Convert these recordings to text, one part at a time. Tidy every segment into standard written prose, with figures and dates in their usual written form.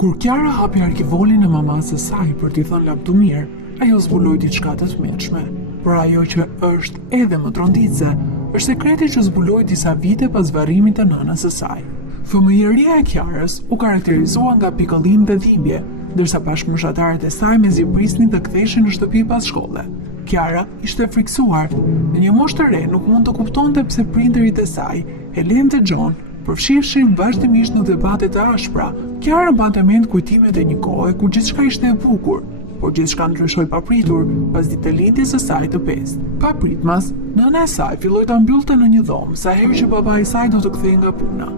Kur Kiara hapi arkivolin e mamasë së saj për t'i thënë lap të mirë, ajo zbuloi diçka të tmerrshme. Por ajo që është edhe më tronditse, është sekreti që zbuloi disa vite pas varrimit të nënës së saj. Fëmijëria e Kiarës u karakterizua nga pikëllim dhe dhimbje, ndërsa bashkëmoshatarët e saj mezi prisnin të ktheheshin në shtëpi pas shkolle. Kiara ishte friksuar. Në një moshë të re nuk mund të kuptonte pse prindërit e saj, Helen dhe John, përfshiheshin vazhdimisht në debate të ashpra. Kiara mbante mend kujtimet e një kohe ku gjithçka ishte e bukur, por gjithçka ndryshoi papritur pas ditë lindjes së saj të pestë. Papritmas, nëna e saj filloi ta mbyllte në një dhomë sa herë që babai i saj do të kthehej nga puna.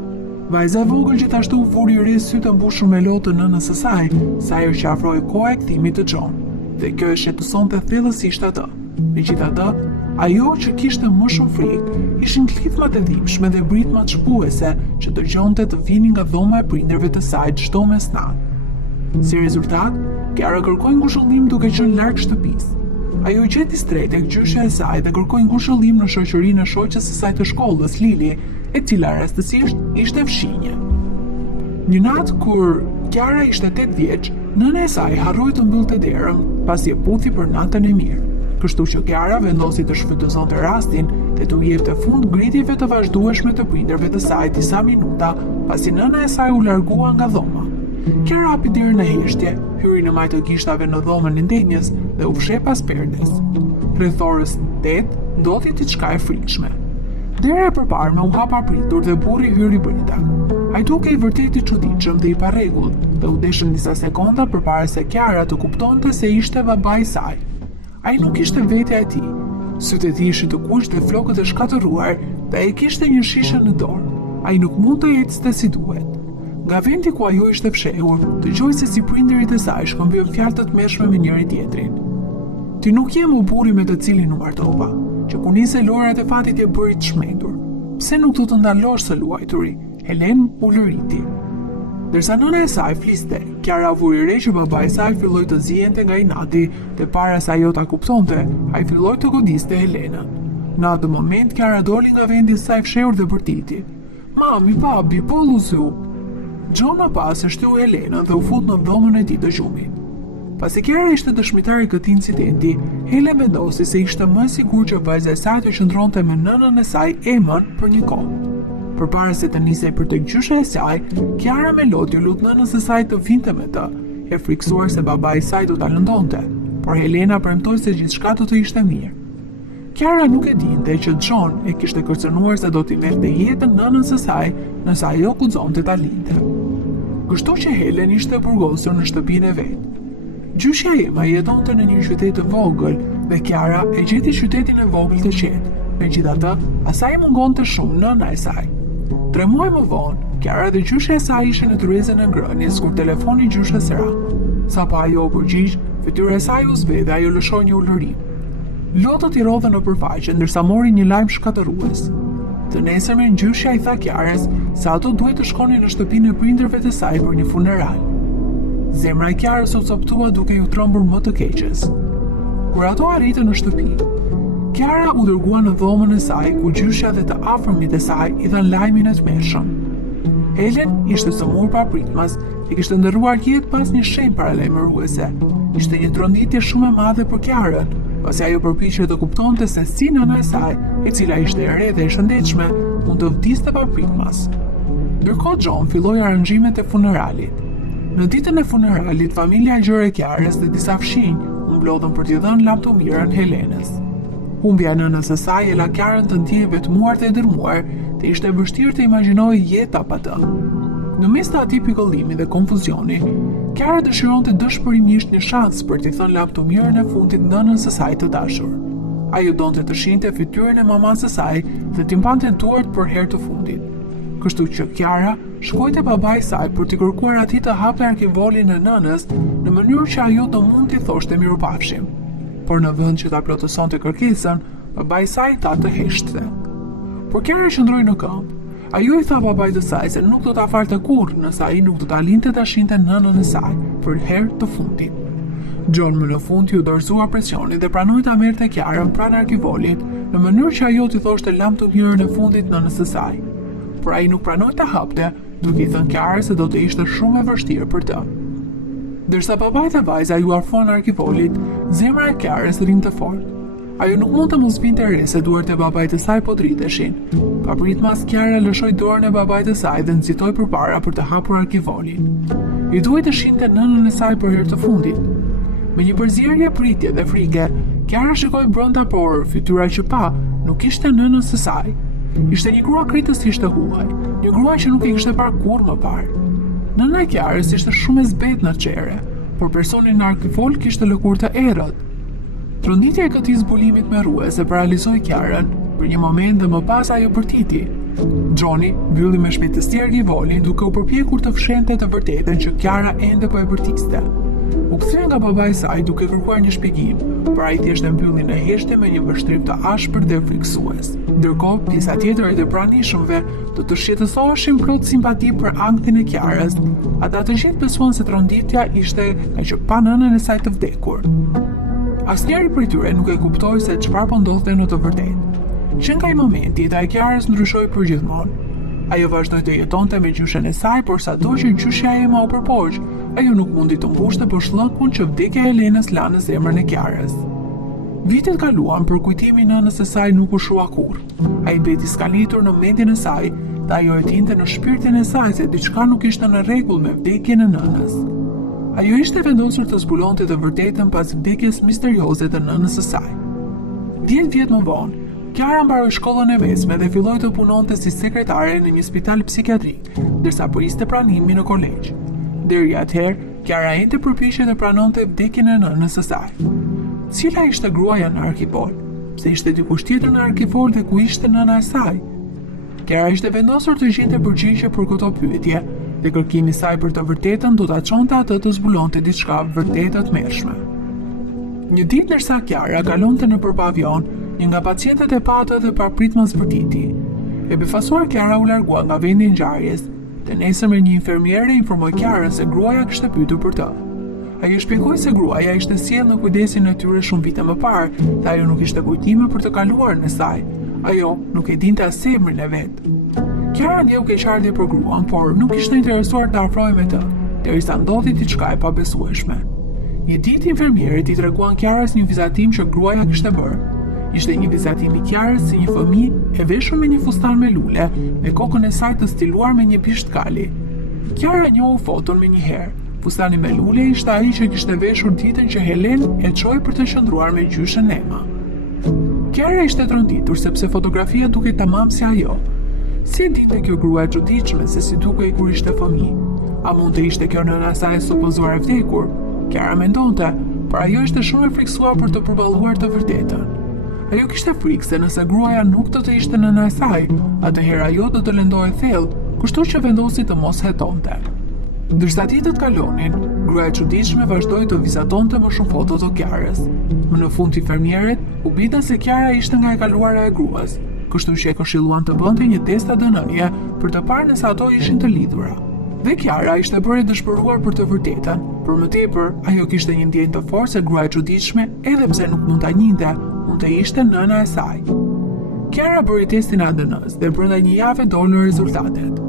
Vajza e vogël gjithashtu u furi re sytë të mbushur me lotë të nënës së saj, sa herë që afroi koha e kthimit të John, dhe kjo e shqetësonte thellësisht atë. Megjithatë, ajo që kishte më shumë frikë ishin klithmat e dhimbshme dhe britmat shpuese që dëgjonte të vinin nga dhoma e prindërve të saj çdo mesnatë. Si rezultat, Kiara kërkoi ngushëllim duke qenë larg shtëpisë. Ajo gjeti stret tek gjyshja e saj dhe kërkoi ngushëllim në shoqërinë e shoqes së saj të shkollës, Lili, e cila rastësisht ishte fshinje. Një natë kur Kiara ishte 8 vjeç, nëna e saj harroi të mbyllte derën pasi e puthi për natën e mirë. Kështu që Kiara vendosi të shfrytëzonte rastin dhe t'u jepte fund ngritjeve të vazhdueshme të prindërve të saj disa minuta pasi nëna e saj u largua nga dhoma. Kiara hapi derën në heshtje, hyri në majtë të gishtave në dhomën e ndenjës dhe u fsheh pas perdes. Rreth orës 8 ndodhi diçka e frikshme. Dera e përparme u hap papritur dhe burri hyri brenda. Ai dukej vërtet i çuditshëm dhe i parregullt dhe u deshën disa sekonda përpara se Kiara të kuptonte se ishte babai i saj. Ai nuk ishte vetja e tij. Sytë e tij ishin të kuq dhe flokët e shkatëruar dhe ai kishte një shishe në dorë. Ai nuk mund të ecte si duhet. Nga vendi ku ajo ishte fshehur, dëgjoi se si prindërit e saj shkëmbyen fjalë të tmerrshme me njëri tjetrin. Ti nuk je më burri me të cilin u martova, që kur nise lojrat e fatit je bëri të shmendur. Pse nuk do të ndalosh së luajturi? Helen u lëriti. Derisa nëna e saj fliste, Kiara vuri re që babai i saj filloi të zihente nga inati dhe para se ajo ta kuptonte, ai filloi të godiste Helenën. Në atë moment Kiara doli nga vendi i saj fshehur dhe bërtiti. Mami, papi, po luzu. John më pas e shtyu Helenën dhe u fut në dhomën e tij të gjumit. Pasi Kiara ishte dëshmitar i këtij incidenti, Helen vendosi se ishte më e sigurt që vajza e saj të qëndronte me nënën e saj Emën për një kohë. Përpara se të nisej për tek gjysha e saj, Kiara me lotje lut nënës së saj të vinte me të, e friksuar se babai i saj do ta lëndonte, por Helena premtoi se gjithçka do të ishte mirë. Kiara nuk e dinte që John e kishte kërcënuar se do t'i merrte jetën nënës së saj nëse ajo guxonte ta lindte. Kështu që Helen ishte burgosur në shtëpinë e vet. Gjyshja Ema jetonte në një qytet të vogël dhe Kiara e gjeti qytetin e vogël të qetë. Megjithatë, asaj mungonte shumë nëna e saj. 3 muaj më vonë, Kiara dhe gjyshja e saj ishin në tryezën e ngrënies kur telefoni i gjyshës ra. Sapo ajo u përgjigj, fytyra e saj u zbe dhe ajo lëshoi një ulërim. Lotët i rodhën në përfaqe ndërsa mori një lajm shkatërues. Të nesërmen gjyshja i tha Kiarës se ato duhet të shkonin në shtëpinë e prindërve të saj për një funeral. Zemra e Kiarës u coptua duke ju trombur më të keqes. Kur ato arritën në shtëpi, Kiara u dërgua në dhomën e saj ku gjyshja dhe të afërmit e saj i dhanë lajmin e tmerrshëm. Helen ishte sëmur papritmas e kishte ndërruar jetë pas një shenjë paralajmëruese. Ishte një tronditje shumë e madhe për Kiarën, pasi ajo përpiqej të kuptonte se si nëna e saj, e cila ishte e re dhe e shëndetshme, mund të vdiste papritmas. Ndërkohë John filloi aranxhimet e funeralit. Në ditën e funeralit, familja e gjerë e Kiarës dhe disa fshinj u mblodhën për t'i dhënë lap të mirën Helenës. Humbja e nënës së saj e la Kiarën të ndjejë vetmuar dhe e dërmuar, dhe ishte e vështirë të imagjinojë jetë pa të. Në mes të atij pikëllimi dhe konfuzioni, Kiara dëshironte dëshpërimisht një shans për t'i thënë lap të mirën e fundit nënës së saj të dashur. Ajo donte të shinte fytyrën e mamasë së saj dhe t'i mbante duart për herë të fundit. Kështu që Kiara shkoi te babai i saj për t'i kërkuar atij të hapte arkivolin e nënës në mënyrë që ajo të mund t'i thoshte mirupafshim. Por në vend që ta plotësonte kërkesën, babai i saj tha të heshte. Por Kiara qëndroi në këmbë. Ajo i tha babait të saj se nuk do ta falte kurrë nëse ai nuk do ta lindte ta shinte nënën e saj për herë të fundit. John më në fund ju dorëzua presionin dhe pranoi ta merrte Kiarën pranë arkivolit në mënyrë që ajo t'i thoshte lam të mirën e fundit nënës së saj. Por ai nuk pranoi ta hapte duke I thënë Kiarës se do të ishte shumë e vështirë për të. Ndërsa babait e vajza ju afron arkivolit, zemra e Kiarës rinte fort. Ajo nuk mund të mos vinte re se duart e babait të saj po driteshin. Pa pritmas Kiara lëshoi dorën e babait të saj dhe nxitoi përpara për të hapur arkivolin. I duhej të shinte nënën e saj për herë të fundit. Me një përzierje pritje dhe frike, Kiara shikoi brenda, por fytyra që pa nuk ishte nënës së saj. Ishte një grua kritësisht e huaj, një grua që nuk I kishte parë kurrë më parë. Nëna e Kiarës ishte shumë e zbetë në çere, por personi në arkivol kishte lëkurë të errët. Tronditja e këtij zbulimit merrues e paralizoi Kiarën për një moment dhe më pas ajo përtiti. Johnny mbylli me shpejtësi arkivolin duke u përpjekur të fshente të vërtetën që Kiara ende po e vërtiste. U kthye nga babai I saj duke kërkuar një shpjegim, por ai thjesht e mbylli në heshtje me një vështrim të ashpër dhe frikësues. Ndërkohë, pjesa tjetër e të pranishmëve do të shqetësoheshin plot simpati për anktin e Kiarës. Ata të gjithë besuan se tronditja ishte nga që pa nënën e saj të vdekur. Asnjëri prej tyre nuk e kuptoi se çfarë po ndodhte në të vërtetë. Që nga I momenti, jeta e Kiarës ndryshoi përgjithmonë. Ajo vazhdoi të jetonte me gjyshen e saj, por sado që gjyshja e u përpoq, ajo nuk mundi të mbushte boshllëkun që vdekja e Elenës la në zemrën e Kiarës. Vitet kaluan, për kujtimi nënës së saj nuk u shua kurrë. Ai beti skalitur në mendjen e saj, dhe ajo e dinte në shpirtin e saj se diçka nuk ishte në rregull me vdekjen e nënës. Ajo ishte vendosur të zbulonte të vërtetën pas vdekjes misterioze të nënës së saj. 10 vjet më vonë, Kiara mbaroi shkollën e mesme dhe filloi të punonte si sekretare në një spital psikiatrik, ndërsa po ishte pranimi në kolegj. Deri atëherë, Kiara ende përpiqej të pranonte vdekjen e nënës së saj. Cila ishte gruaja në arkivol? Pse ishte dikush tjetër në arkivol dhe ku ishte nëna e saj? Kiara ishte vendosur të gjente përgjigje për këto pyetje, dhe kërkimi I saj për të vërtetën do ta çonte atë të zbulonte diçka vërtet të tmerrshme. Një ditë ndërsa Kiara kalonte nëpër pavion, një nga pacientët e patë dhe papritmas vërtiti. E befasuar Kiara u largua nga vendi I ngjarjes, dhe nesër me një infermiere informoi Kiarën se gruaja kishte pyetur për të. Ajo shpjegoi se gruaja ishte sjellë në kujdesin e tyre shumë vite më parë, dhe ajo nuk ishte kujtime për të kaluarën e saj. Ajo nuk e dinte as emrin e vet. Kiara ndjeu keqardhje për gruan, por nuk ishte interesuar të afrohej me të, derisa ndodhi diçka e pabesueshme. Një ditë infermierit I treguan Kiarës një vizatim që gruaja kishte bërë. Ishte një vizatim I Kiarës si një fëmijë e veshur me një fustan me lule, me kokën e saj të stiluar me një pishtkali. Kiara njohu foton me një herë. Fustani me lule ishte ai që kishte veshur ditën që Helen e çoi për të qëndruar me gjyshen Emma. Kiara ishte tronditur sepse fotografia dukej tamam si ajo. Si e dinte kjo grua e çuditshme se si dukej kur ishte fëmijë? A mund të ishte kjo nëna e saj e supozuar e vdekur? Kiara mendonte, por ajo ishte shumë e frikësuar për të përballuar të vërtetën. Ajo kishte frikë se nëse gruaja nuk do të ishte nëna e saj, atëherë ajo do të lëndohej thellë, kështu që vendosi të mos hetonte. Ndërsa ditët kalonin, gruaja e çuditshme vazhdoi të vizatonte më shumë foto të Kiarës. Më në fund infermierët u bitën se Kiara ishte nga e kaluara e gruas, kështu që e këshilluan të bënte një test ADN-je për të parë nëse ato ishin të lidhura. Dhe Kiara ishte bërë e dëshpëruar për të vërtetën. Për më tepër, ajo kishte një ndjenjë të fortë se gruaja e çuditshme, edhe pse nuk mund ta njinte, mund të ishte nëna e saj. Kiara bëri testin ADN-s dhe brenda një jave dolën rezultatet.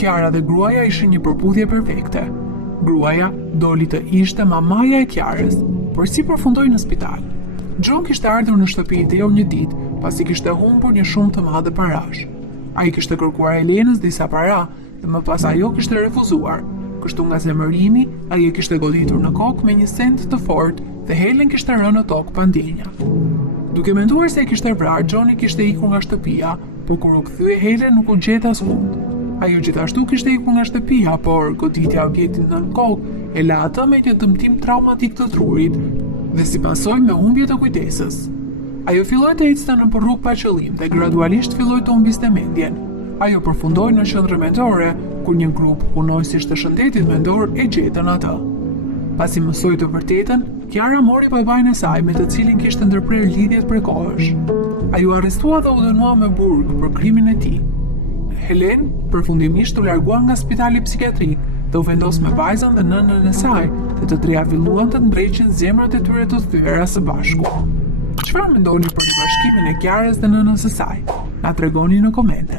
Kiara dhe gruaja ishin një përputhje perfekte. Gruaja doli të ishte mamaja e Kiarës, por si përfundoi në spital. John kishte ardhur në shtëpi të jo një ditë, pasi kishte humbur një shumë të madhe parash. Ai kishte kërkuar Elenës disa para dhe më pas ajo kishte refuzuar. Kështu nga zemërimi, ai e kishte goditur në kokë me një send të fortë dhe Helen kishte rënë në tokë pa ndjenja. Duke menduar se e kishte vrarë, Johnny kishte ikur nga shtëpia, por kur u kthye Helen nuk u gjete asfund. Ajo gjithashtu kishte ikur nga shtëpia, por goditja objektin në kokë e la atë me një dëmtim traumatik të trurit dhe si pasojë me humbje të kujdesës. Ajo filloi të ecte në rrugë pa qëllim dhe gradualisht filloi të humbiste mendjen. Ajo përfundoi në qendrën mendore, kur një grup punojësish të shëndetit mendor e gjetën atë. Pasi mësoi të vërtetën, Kiara mori babain e saj me të cilin kishte ndërprer lidhjet prekohesh. Ajo arrestua dhe u dënua me burg për krimin e tij. Helen përfundimisht u largua nga spitali psikiatrik dhe u vendos me vajzën dhe nënën e saj, dhe të treja filluan të ndreqin zemrat e tyre të thyera së bashku. Çfarë mendoni për bashkimin e Kiarës dhe nënës së saj? Na tregoni në komente.